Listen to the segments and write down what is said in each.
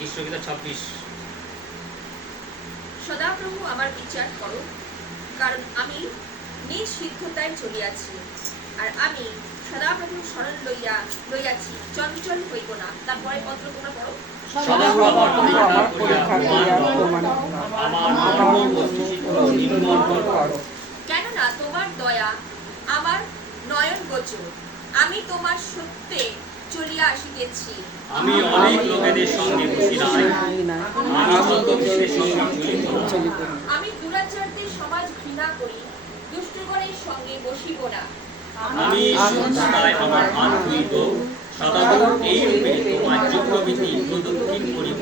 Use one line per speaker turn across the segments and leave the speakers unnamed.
ঈশ্বরগীতা ছাব্বিশ
সদাপ্রভু আমার বিচার করো কারণ আমি নিজ সিদ্ধতায় চলিয়াছি আর আমি সদাপ্রভুর স্মরণ লইয়া লইয়াছি চঞ্চল হইব না তারপরে পত্র তোমরা পড়ো। কেননা তোমার দয়া আমার নয়ন গোচর আমি তোমার সত্যে চলিয়া আসিতেছি।
আমি অনেক লোকেদের সঙ্গে বসি নাই আমি ছদ্মবেশের সঙ্গে চলিত।
আমি দুরাচারদের সমাজ ঘৃণা করি দুষ্টগণের সঙ্গে বসিব না।
আমি সংস্থায় আমার হাত ধুইব সদাগর এই রূপে তোমার যোগ্যবিধি প্রদক্ষিণ করিব।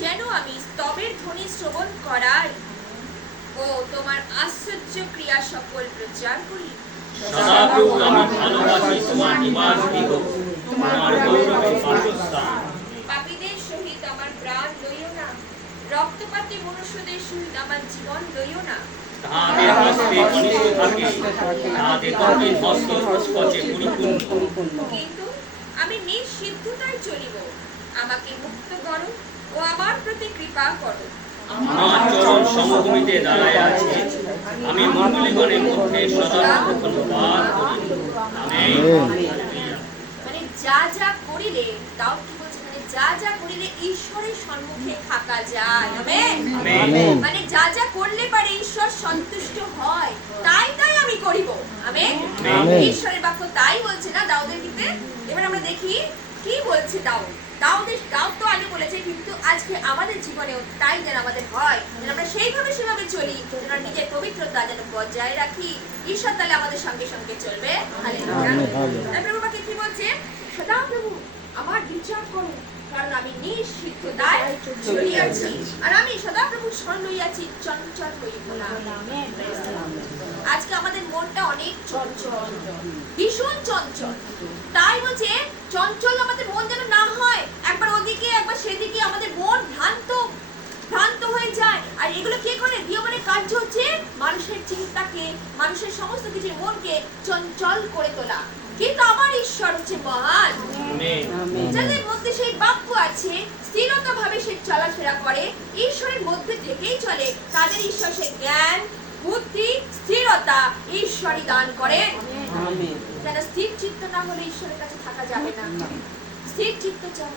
যেন আমি স্তবের ধ্বনি শ্রবণ করাই ও তোমার আশ্চর্য ক্রিয়া সকল প্রচার করি।
সদাপ্রভু আমি ভালোবাসি তোমার নিবাস গৃহ তোমার
পাপীদের সহিত আমার প্রাণ লইও না। রক্তপাতে মনুষ্যদের সহিত আমার জীবন লইও না।
তাহাদের হস্তে অনিষ্ট থাকে। তাহাদের দক্ষিণ হস্ত পুষ্পচে পরিপূর্ণ।
কিন্তু আমি নিজ সিদ্ধতায় চলিব। আমাকে মুক্ত করো ও আমার প্রতি কৃপা করো।
আমার চরণ সমভূমিতে দাঁড়ায় আছে। আমি মণ্ডলীগণের মধ্যে সদা ধন্যবাদ করি। আমেন।
যা যা করিলে তাও কি বলছে মানে যা যা করিলে ঈশ্বরের সম্মুখে থাকা যায়। আমেন মানে যা যা করলে পারে ঈশ্বর সন্তুষ্ট হয় তাই তাই আমি করিব। আমেন। ঈশ্বরের বাক্য তাই বলছে না দাউদের গীতে? এবার আমরা দেখি কি বলছে দাউদ? দাউদের দাউদ তো আগে বলেছে কিন্তু আজকে আমাদের জীবনেও তাই যেন আমাদের হয়। যেন আমরা সেইভাবে সেভাবে চলি যেন নিজের পবিত্রতা যেন বজায় রাখি। ঈশ্বর তাহলে আমাদের সঙ্গে সঙ্গে চলবে। প্রভু বাক্যে কি বলছে? সদা প্রভু আমার বিচার করো কারণ আমি নিঃসিদ্ধতায় চলিয়াছি আর আমি সদা প্রভু স্মরণ লইয়াছি চঞ্চল হইব না আজকে আমাদের মনটা অনেক চঞ্চল ভীষণ চঞ্চল। তাই বলছে চঞ্চল আমাদের মন যেন না হয়। একবার ওদিকে একবার সেদিকে আমাদের মন ভ্রান্ত ভ্রান্ত হয়ে যায়। আর এগুলো কে করে? নিয়মনের কার্য হচ্ছে মানুষের চিন্তাকে মানুষের সমস্ত কিছু মনকে চঞ্চল করে তোলা। কিন্তু আমার ঈশ্বর হচ্ছে মহান। যাদের মধ্যে সেই বাক্য আছে স্থিরতা ভাবে সে চলাফেরা করে ঈশ্বরের মধ্যে থেকেই চলে। তাদের ঈশ্বর সে জ্ঞান বুদ্ধি স্থিরতা ঈশ্বরই দান করেন। যেন স্থির চিত্ত না হলে ঈশ্বরের কাছে থাকা যাবে না। স্থির চিত্ত চাই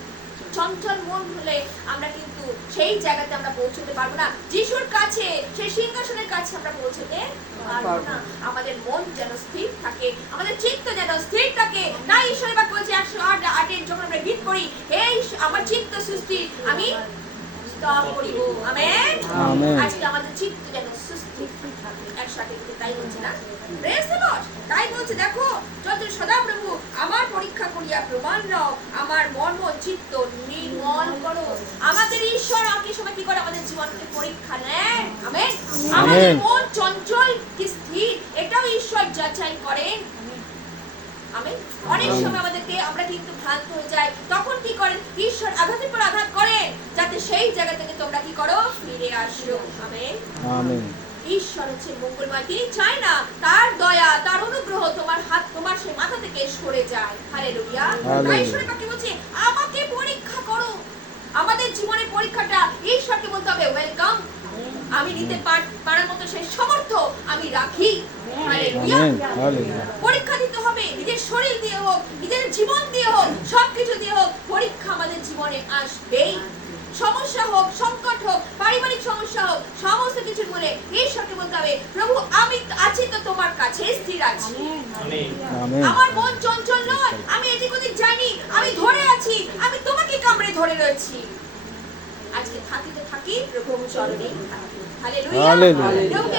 চঞ্চল মন হলে আমরা কিন্তু সেই জায়গাতে আমরা পৌঁছতে পারব না। যিশুর কাছে সেই সিংহাসনের কাছে আমরা পৌঁছতে পারব না। আমাদের মন যেন স্থির থাকে আমাদের চিত্ত যেন স্থির থাকে। না ঈশ্বরের বাক্য বলছে একশো আট আটের যখন আমরা গীত করি এই আমার চিত্ত সৃষ্টি আমি স্তব করিব। আমেন?
আমেন।
আজকে আমাদের চিত্ত যেন সুস্থির থাকে একসাথে কিন্তু তাই বলছে না? Praise তাই বলছে দেখো যত সদা প্রভু আমার পরীক্ষা করিয়া প্রমাণ নাও আমার মর্ম চিত্ত নির্মল করো। আমাদের ঈশ্বর আপনি সময় কি করে? আমাদের জীবনকে পরীক্ষা আমেন? আমাদের মন চঞ্চল কি স্থির। এটাও ঈশ্বর যাচাই করেন। অনেক সময় আমাদেরকে আমরা কিন্তু ভ্রান্ত হয়ে যাই। তখন কি করেন? ঈশ্বর আঘাতের পর আঘাত করেন যাতে সেই জায়গা থেকে তোমরা কি করো? ফিরে আসো। আমেন।
আমেন।
ঈশ্বর হচ্ছে মঙ্গলময়। তিনি চায় না তার দয়া তার অনুগ্রহ তোমার হাত তোমার সে মাথা থেকে সরে যায়। হালেলুয়া। তাই ঈশ্বরের বাক্যে বলছে আমাকে পরীক্ষা করো। আমাদের জীবনের পরীক্ষাটা ঈশ্বরকে বলতে হবে ওয়েলকাম আমি নিতে পার- পারার মতো সেই সমর্থ আমি রাখি। পরীক্ষা দিতে হবে নিজের শরীর দিয়ে হোক নিজের জীবন দিয়ে হোক সবকিছু দিয়ে হোক পরীক্ষা আমাদের জীবনে আসবেই। সমস্যা হোক সংকট হোক পারিবারিক সমস্যা হোক সমস্ত কিছুর মূলে ঈশ্বরকে বলতে হবে প্রভু আমি আছি তো তোমার কাছে স্থির আছি। আমার মন চঞ্চল নয় আমি এদিক ওদিক যাইনি আমি ধরে আছি আমি তোমাকে কামড়ে ধরে রয়েছি। আজকে থাকিতে থাকি প্রভু চরণে থাকি। Hallelujah
hallelujah.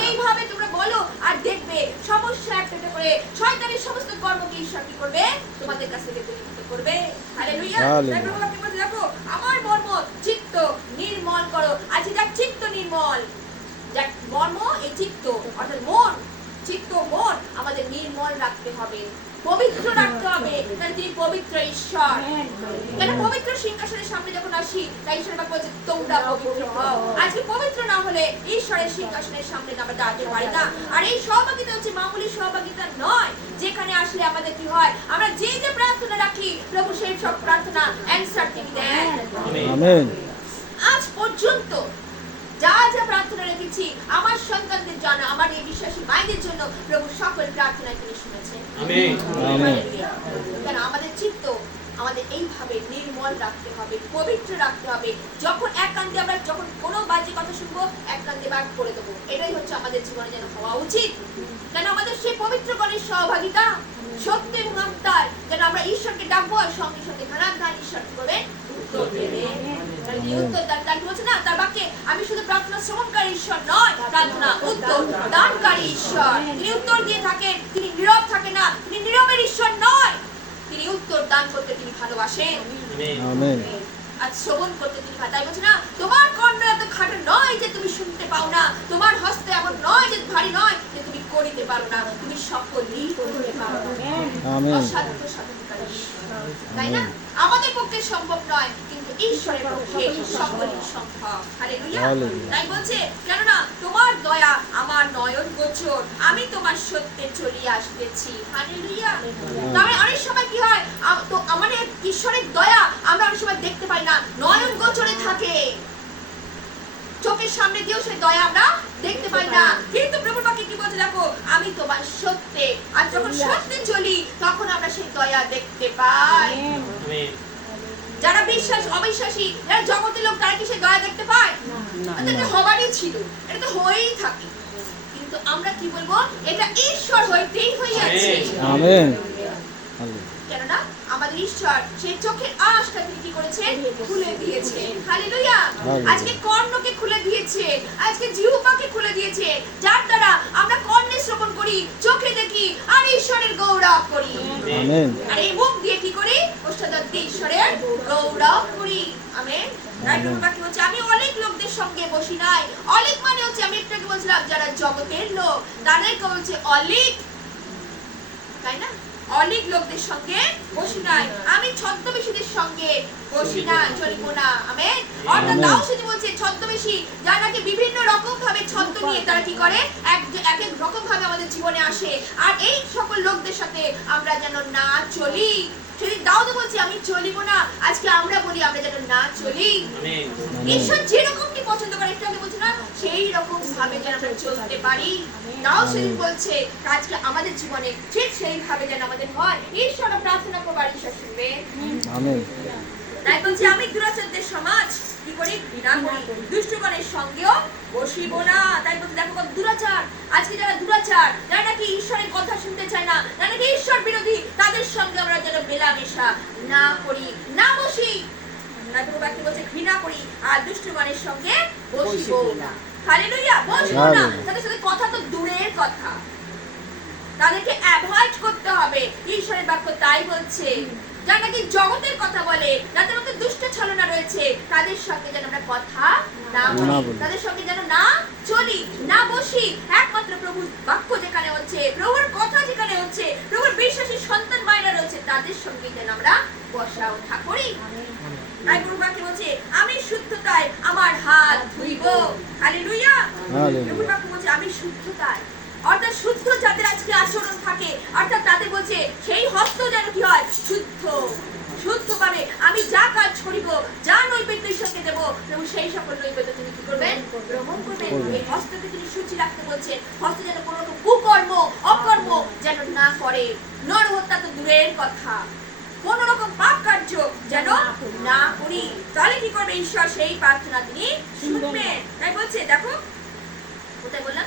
এইভাবে তোমরা বলো আর দেখবে সমস্যা একটা একটা করে শয়তানের সমস্ত কর্মকে ঈশ্বর কি করবে? তোমাদের কাছ থেকে দূরীভূত করবে। Hallelujah
hallelujah.
আপনি বলতে দেখো আমার মর্ম চিত্ত নির্মল করো। আজকে যাক চিত্ত নির্মল। যাক মর্ম এই চিত্ত অর্থাৎ মন চিত্ত মন। আমাদের নির্মল রাখতে হবে পবিত্র রাখতে হবে কারণ তিনি পবিত্র ঈশ্বর। কেন? পবিত্র সিংহাসনের সামনে যখন আসি তাই ঈশ্বর বাক্য বলছে তোমরা পবিত্র হও। আজকে পবিত্র না হলে ঈশ্বরের সিংহাসনের সামনে আমরা দাঁড়াতে পারি না। আর এই সহভাগিতা হচ্ছে মামুলি সহভাগিতা নয় যেখানে আসলে আমাদের কি হয়? আমরা যে যে প্রার্থনা রাখি প্রভু সেই সব প্রার্থনা অ্যান্সার তিনি দেন। যা যা রেখেছি আমার সন্তানদের জন্য আমার এই বিশ্বাসী মায়েদের জন্য প্রভু সকল প্রার্থনা তিনি শুনেছেন। কেন আমাদের চিত্ত আমাদের এইভাবে নির্মল রাখতে হবে পবিত্র রাখতে হবে। যখন এক কান্দে আমরা যখন কোনো বাজে কথা শুনব এক কান্দে বাদ করে দেবো। এটাই হচ্ছে আমাদের জীবনে যেন হওয়া উচিত। কেন আমাদের সেই পবিত্র গণের সহভাগিতা? সত্য এবং আত্মায় যেন আমরা ঈশ্বরকে ডাকবো আর সঙ্গে সঙ্গে ধানার ধান ঈশ্বর কি দান দান না তার বাক্যে আমি শুধু প্রার্থনা শ্রবণকারী ঈশ্বর নয় প্রার্থনা উত্তর দানকারী ঈশ্বর। তিনি উত্তর দিয়ে থাকেন তিনি নীরব থাকে না তিনি নীরবের ঈশ্বর নয়। তিনি উত্তর দান করতে তিনি ভালোবাসেন।
আমেন
আমেন
শ্রবণ করতে তিনি তাই বলছে না তোমার কর্ণ এত খাটো নয় যে তুমি শুনতে পাও না। তোমার হস্তে এমন নয় যে ভারী নয় যে তুমি করিতে পারো না। তুমি সকলই করতে পারো। অসাধ্য সাধনকারী তাই না? আমাদের পক্ষে সম্ভব নয় কিন্তু ঈশ্বরের পক্ষে সকলই সম্ভব। হালেলুয়া। তাই বলছে কেননা তোমার দয়া আমার নয়ন গোচর আমি তোমার সত্যে চলিয়ে আসতেছি। হালেলুয়া তবে অনেক সময় কি হয় তো আমাদের ঈশ্বরের দয়া আমরা অনেক সময় দেখতে পাই না নয়ন গোচরে থাকে। চোখের সামনে দিয়েও সেই দয়া আমরা দেখতে পাই না। কিন্তু প্রভুর কি বলছে দেখো? আমি তোমার সত্যে। আর যখন সত্যে চলি তখন আমরা সেই দয়া দেখতে পাই। যারা বিশ্বাস অবিশ্বাসী যারা জগতের লোক তারা কি সেই দয়া দেখতে পায়? এটা হবারই ছিল। এটা তো হয়েই থাকে। কিন্তু আমরা কি বলব? এটা ঈশ্বর হইতেই হইয়াছে।
আমেন।
কেননা ঈশ্বর সেই চোখের আশটা তিনি কি করেছেন খুলে দিয়েছে। হালেলুয়া। আজকে কর্ণকে খুলে দিয়েছে আজকে জিহ্বাকে খুলে দিয়েছে যার দ্বারা আমরা কর্ণে শ্রবণ করি চোখে দেখি আর ঈশ্বরের গৌরব করি। আর এই মুখ দিয়ে কি করি? ওষ্ঠাদত ঈশ্বরের গৌরব করি। আমেন। আমি অনেক লোকদের সঙ্গে বসি নাই। অনেক মানে হচ্ছে আমি একটু আগে বলছিলাম যারা জগতের লোক তাদেরকে বলছে অলিক। তাই না? অনেক লোকদের সঙ্গে বসি নাই। আমি ছদ্মবেশীদের সঙ্গে বসি না চলিব না। আমেন? অর্থাৎ। তাও সেটি বলছে ছদ্মবেশী যারা নাকি বিভিন্ন রকম ভাবে ছদ্ম নিয়ে তারা কি করে? এক এক এক রকম ভাবে আমাদের জীবনে আসে। আর এই সকল লোকদের সাথে আমরা যেন না চলি। সেদিন তো বলছি আমি চলিব না। আজকে আমরা বলি আমরা যেন না চলি।
ঈশ্বর
ঈশ্বর যেরকমটি পছন্দ করে একটু আগে বলছে না সেই রকম ভাবে যেন আমরা চলতে পারি। নাও সেদিন বলছে আজকে আমাদের জীবনে ঠিক সেই ভাবে যেন আমাদের হয়। ঈশ্বর প্রার্থনা করবার ঈশ্বর শুনবে।
আমেন।
তাই বলছে আমি দুরাচারদের সমাজ কি করি? ঘৃণা করি। দুষ্টগণের সঙ্গেও বসিব না। তাই বলছে দেখো দুরাচার। আজকে যারা দুরাচার যারা নাকি ঈশ্বরের কথা শুনতে চায় না যারা নাকি ঈশ্বর বিরোধী তাদের সঙ্গে আমরা যেন মেলামেশা না করি না বসি। তারপর বলছে ঘৃণা করি আর দুষ্টগণের সঙ্গে বসিব না। হালেলুয়া বসিব না। তাদের সাথে কথা তো দূরের কথা। তাদেরকে অ্যাভয়েড করতে হবে। ঈশ্বরের বাক্য তাই বলছে। যারা নাকি জগতের কথা বলে যাদের মধ্যে দুষ্ট ছলনা রয়েছে তাদের সঙ্গে যেন আমরা কথা না
বলি।
তাদের সঙ্গে যেন না চলি না বসি। একমাত্র প্রভুর বাক্য যেখানে হচ্ছে প্রভুর কথা যেখানে হচ্ছে প্রভুর বিশ্বাসী সন্তান মায়েরা রয়েছে তাদের সঙ্গে যেন আমরা বসা ওঠা করি। তাই প্রভু বাক্যে বলছে আমি শুদ্ধতায় আমার হাত ধুইব। Hallelujah
hallelujah.
প্রভুর বাক্য বলছে আমি শুদ্ধতায় অর্থাৎ শুদ্ধ যাদের আজকে আচরণ থাকে। অর্থাৎ তাদের বলছে সেই হস্ত যেন কি হয় শুদ্ধ। শুদ্ধ ভাবে আমি যা কাজ করিব যা নৈবেদ্য ঈশ্বরকে দেব এবং সেই সকল নৈবেদ্য তিনি কি করবেন? গ্রহণ করবেন। এই হস্তকে তিনি সূচি রাখতে বলছেন হস্ত যেন কোনো কুকর্ম অকর্ম যেন না করে। নর হত্যা তো দূরের কথা। কোন রকম পাপ কার্য যেন না করি। তাহলে কি করবে ঈশ্বর? সেই প্রার্থনা তিনি শুনবেন। তাই বলছে দেখো কোথায় বললাম?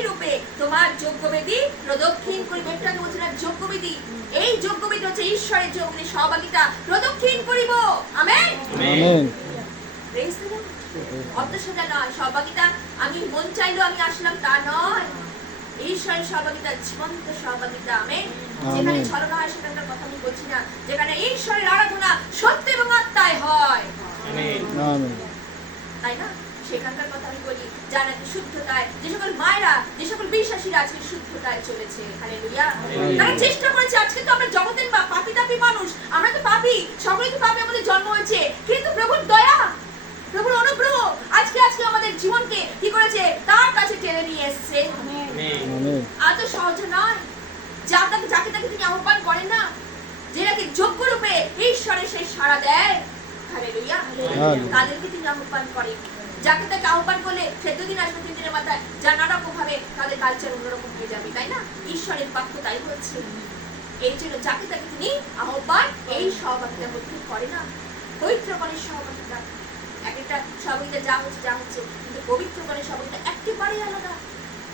এই রূপে তোমার যজ্ঞবেদী প্রদক্ষিণ করিব একটু আগে বলছিলাম যজ্ঞবেদী। এই যজ্ঞবেদী হচ্ছে ঈশ্বরের যজ্ঞের সহভাগিতা প্রদক্ষিণ করিব। আমেন? অত সোজা নয় সহভাগিতা আমি মন চাইলো আমি আসলাম তা নয়। ঈশ্বরের সহভাগিতা জীবন্ত সহভাগিতা আমেন। যেখানে। ছলনা হয় সেখানকার কথা আমি বলছি না। যেখানে ঈশ্বরের আরাধনা সত্য এবং আত্মায় হয়। তাই না? সেখানকার কথা আমি বলি। যা নাকি শুদ্ধতায়। যে সকল মায়েরা যে সকল বিশ্বাসীরা আজকে শুদ্ধতায় চলেছে। হালেলুয়া তারা চেষ্টা করেছে আজকে তো আমরা জগতের পাপী তাপী মানুষ। আমরা তো পাপী সকলেই তো পাপী আমাদের জন্ম হয়েছে। কিন্তু প্রভুর দয়া প্রভুর অনুগ্রহ আজকে আজকে আমাদের জীবনকে কি করেছে? তার কাছে টেনে নিয়ে এসছে।
আমেন
সহজ নয়। যা তাকে যাকে তাকে তিনি আহ্বান করেন না যে নাকি যোগ্য রূপে ঈশ্বরের সেই সাড়া দেয়। হালেলুয়া তাদেরকে তিনি আহ্বান করেন। যাকে তাকে আহ্বান করলে সে দুদিন আসবে তিন দিনের মাথায় যা নানা রকম ভাবে তাদের কালচার অন্যরকম হয়ে যাবে, তাই না? ঈশ্বরের বাক্য তাই বলছে। এই জন্য যাকে তাকে তিনি আহ্বান, এই সহভাগিতা মধ্যে করে না। পবিত্রগণের সহভাগিতা এক একটা সহভাগিতা যা হচ্ছে যা হচ্ছে। কিন্তু পবিত্রগণের সহভাগিতা একেবারেই আলাদা।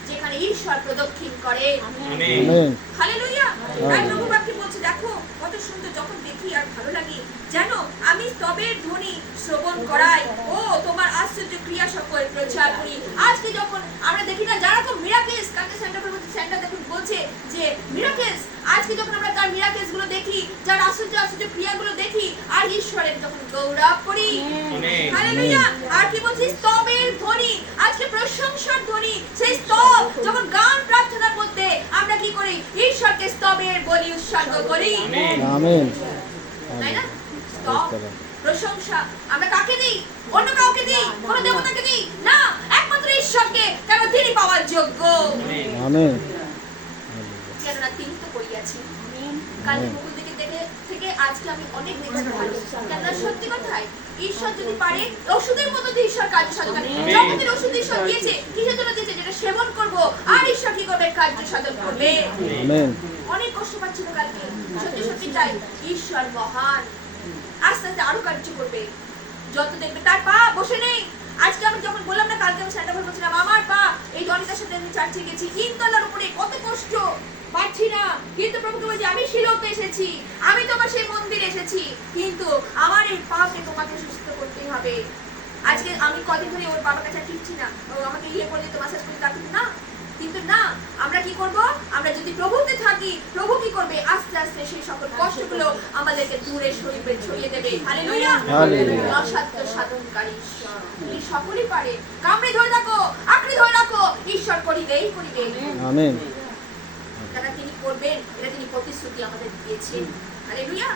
যেখানে ঈশ্বর প্রদক্ষিণ করে।
আমেন।
আমেন।
হালেলুয়া। আর প্রভু বাক্যে বলছে দেখো কত সুন্দর যখন দেখি আর ভালো লাগে জানো আমি স্তবের ধ্বনি শ্রবণ করাই। ও তোমার আশ্চর্য ক্রিয়া সকল প্রচার করি। আজকে যখন আমরা দেখি না যারা তো মিরাকেস কাকে সেন্টার সেন্টার দেখুন বলছে যে মিরাকেস আজকে যখন আমরা তার মিরাকেসগুলো দেখি যার আশ্চর্য আশ্চর্য ক্রিয়াগুলো দেখি আর ঈশ্বরের যখন গৌরব করি। হালেলুয়া। আর কি বলছি? স্তবের ধ্বনি আজকে প্রশংসার ধ্বনি সেই স্তব যখন গান প্রার্থনার মধ্যে আমরা কি করি ঈশ্বরকে স্তবের বলি উৎসর্গ করি।
আমেন।
আমেন।
তাই না? স্তব প্রশংসা। আমরা কাকে দিই? অন্য কাউকে দিই? কোন দেবতাকে দিই? না একমাত্র ঈশ্বরকে। কেন তিনি পাওয়ার যোগ্য?
আমেন।
আমেন।
কেননা তিনি তো করিয়াছি কালকে মুকুল দিকে দেখে থেকে আজকে আমি অনেক দেখছি ভালো কেননা সত্যি কথাই ঈশ্বর যদি পারে ওষুধের মতো দিয়ে ঈশ্বর কার্য সাধন করে। জগতের ওষুধ ঈশ্বর দিয়েছে কিসের জন্য দিয়েছে? যেটা সেবন করব আর ঈশ্বর কি করবে? কার্য সাধন করবে। অনেক কষ্ট পাচ্ছিল কালকে। সত্যি সত্যি তাই ঈশ্বর মহান। আস্তে আস্তে আরও কার্য করবে। যত দেখবে তার পা বসে নেই। আজকে আমি যখন বললাম না, কালকে আমি সেন্টার বলছিলাম আমার পা এই জনিতার সাথে আমি চার্চে গেছি। তিনতলার উপরে কত কষ্ট। পারছি না। কিন্তু প্রভুকে বলছি, আমি শিলতে এসেছি। আমি তোমার সেই মন্দিরে এসেছি। কিন্তু আমার এই পাকে তোমাকে সুস্থ করতেই হবে। আজকে আমি কদিন ধরে ওর বাবার কাছে টিকছি না। ও আমাকে ইয়ে করলে, তো মাসাজ করে তা না। কিন্তু না আমরা কি করব? আমরা যদি প্রভুতে থাকি প্রভু কি করবে? আস্তে আস্তে সেই সকল কষ্টগুলো আমাদেরকে দূরে সরিয়ে ছড়িয়ে দেবে। হালেলুয়া। অসাধ্য সাধনকারী ঈশ্বর। তিনি সকলই পারে। কামড়ে ধরে রাখো আঁকড়ে ধরে রাখো। ঈশ্বর করিবেই করিবে।
আমেন
কেন তিনি করবেন এটা তিনি প্রতিশ্রুতি আমাদের দিয়েছেন। হালেলুয়া।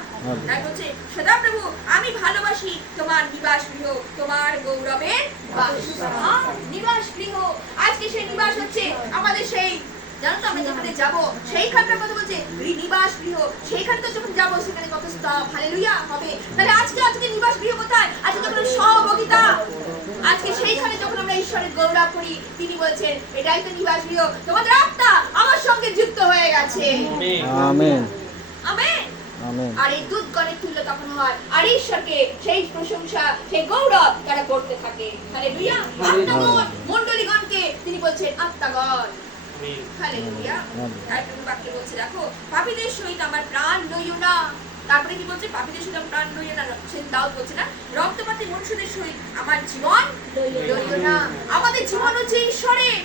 তাই বলছে সদা প্রভু আমি ভালোবাসি তোমার নিবাস গৃহ তোমার গৌরবের বাসস্থান। নিবাস গৃহ। আজকে সেই নিবাস হচ্ছে আমাদের সেই জানো তো আমরা যেখানে যাব সেইখানকার কথা বলছে নিবাস গৃহ। সেইখানে তো যখন যাব সেখানে কত স্তব। হালেলুয়া হবে। তাহলে আজকে আজকে নিবাস গৃহ কোথায়? আজকে যখন সহযোগিতা আজকে সেইখানে যখন আমরা ঈশ্বরের গৌরব করি তিনি বলছেন এটাই তো নিবাস গৃহ। তোমাদের আত্মা আমার সঙ্গে যুক্ত হয়ে গেছে।
আমেন।
আর এই দুধ গণের তুল্য তখন হয়। আর ঈশ্বরকে সেই প্রশংসা সেই গৌরব তারা করতে থাকে। হালেলুয়া। আত্মাগণ। মণ্ডলীগণকে তিনি বলছেন আত্মাগণ। হালেলুয়া। বলছে দেখো পাপীদের সহিত আমার প্রাণ লইও না। তারপরে কি বলছে? পাপীদের সহিত প্রাণ লইও না। সে দাউদ বলছে না রক্তপাতি মনুষ্যদের সহিত আমার জীবন লইও না। আমাদের জীবন হচ্ছে ঈশ্বরের।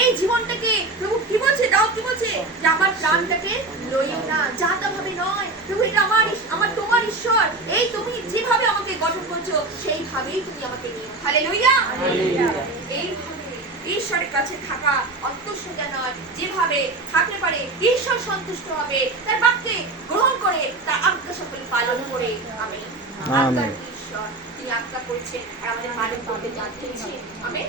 এই জীবনটাকে প্রভু কি বলছে? দাউদ কি বলছে? যে আমার প্রাণটাকে লইও না। যা তা সেইভাবেই তুমি আমাকে নিও। হালেলুয়া। এইভাবে ঈশ্বরের কাছে থাকা অত সোজা নয় যেভাবে থাকতে পারে ঈশ্বর সন্তুষ্ট হবে তার বাক্যে গ্রহণ করে তার আজ্ঞা সকল পালন করে। আমি
আমেন।
ঈশ্বর তিনি আজ্ঞা করছেন আর আমাদের পালন করতে জানতেছে আমি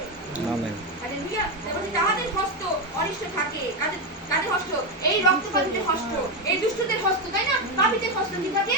এবং তাহাদের হস্ত অনিষ্ট থাকে। কাদের কাদের হস্ত? এই রক্তপাতীদের হস্ত এই দুষ্টদের হস্ত তাই না পাপীদের হস্ত কি থাকে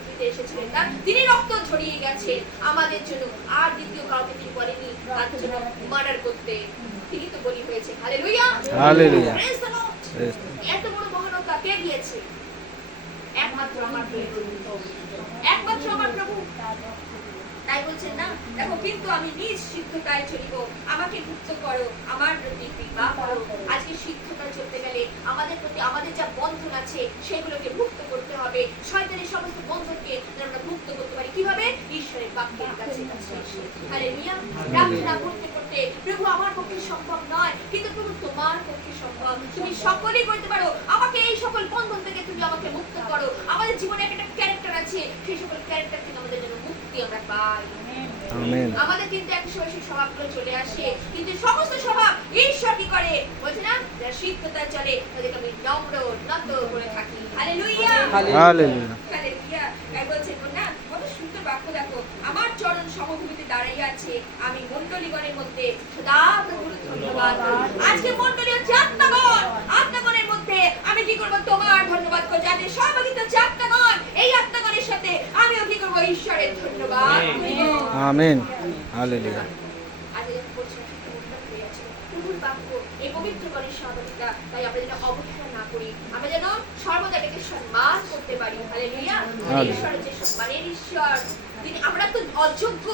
পৃথিবীতে এসেছিলেন না তিনি রক্ত ছড়িয়ে গেছে আমাদের জন্য। আর দ্বিতীয় কাউকে তিনি বলেনি তার জন্য মার্ডার করতে। তিনি তো বলি হয়েছে! Praise এত বড় মহানতা কে দিয়েছে? একমাত্র আমার প্রভু। তাই বলছেন না? দেখো, কিন্তু আমি নিজ সিদ্ধতায় চলিব। আমাকে মুক্ত করো, আমার প্রতি কৃপা করো। আজকে সিদ্ধতায় চলতে গেলে আমাদের প্রতি আমাদের যা বন্ধন আছে, সেগুলোকে মুক্ত করতে হবে। শয়তানের সমস্ত বন্ধনকে আমরা মুক্ত করতে পারি। কীভাবে? ঈশ্বরের বাক্যের কাছে কাছে এসে। হালেলুয়া। প্রার্থনা করতে করতে, প্রভু, আমার পক্ষে সম্ভব নয়, কিন্তু প্রভু, তোমার পক্ষে সম্ভব। তুমি সকলেই করতে পারো আমাকে এই সকল বন্ধন থেকে তুমি আমাকে মুক্ত করো আমাদের জীবনে একটা ক্যারেক্টার আছে সেই সকল ক্যারেক্টার থেকে আমাদের জন্য মুক্তি আমরা পাই
আমেন।
আমাদের কিন্তু এক সময় সেই স্বভাবগুলো চলে আসে। কিন্তু সমস্ত স্বভাব ঈশ্বর কি করে? বলছে না যারা চলে তাদেরকে আমি নম্র নত করে থাকি। হালেলুইয়া হালেলুইয়া তাই বলছে না কত সুন্দর বাক্য দেখো। আমার চরণ সমভূমিতে দাঁড়াইয়া আছে। আমি মণ্ডলীগণের মধ্যে সদা প্রভুর ধন্যবাদ। আজকে মণ্ডলী হচ্ছে আত্মাগণ আত্মাগণের মধ্যে আমি কি করব? তোমার ধন্যবাদ করব যাদের সহভাগিত হচ্ছে আত্মাগণ এই আত্মাগণের সাথে আমিও কি করব ঈশ্বরের ধন্যবাদ।
আমেন হালেলুয়া
আজকে যখন বলছি না, ঠিক উল্টো আছে। প্রভুর বাক্য, এই পবিত্র গণের সহযোগিতা, তাই আমরা যেন অবহেলা না করি। আমরা যেন সর্বদা এটাকে সম্মান করতে পারি। হালেলুয়া। ঈশ্বর হচ্ছে সম্মানের ঈশ্বর। তিনি আমরা তো অযোগ্য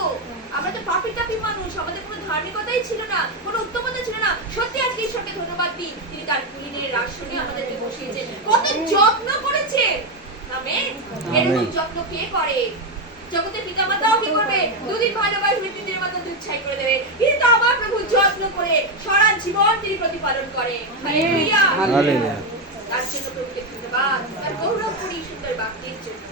আমরা তো পাপি টাপি মানুষ আমাদের কোনো ধার্মিকতাই ছিল না কোনো উত্তমতা ছিল না সত্যি আজকে ঈশ্বরকে ধন্যবাদ দিই তিনি তার কুলিনের আসনে আমাদেরকে বসিয়েছেন কত যত্ন করেছে আমেন এরকম যত্ন কে করে? জগতের পিতামাতাও কি করবে? দুদিন ভালোবাসবে তিন দিনের মাথা দুধ ছাই করে দেবে। কিন্তু আমার প্রভু যত্ন করে সারা জীবন তিনি প্রতিপালন করে হালেলুয়া।
হালেলুয়া।
তার জন্য প্রভুকে ধন্যবাদ। তার গৌরব করি সুন্দর বাক্যের জন্য।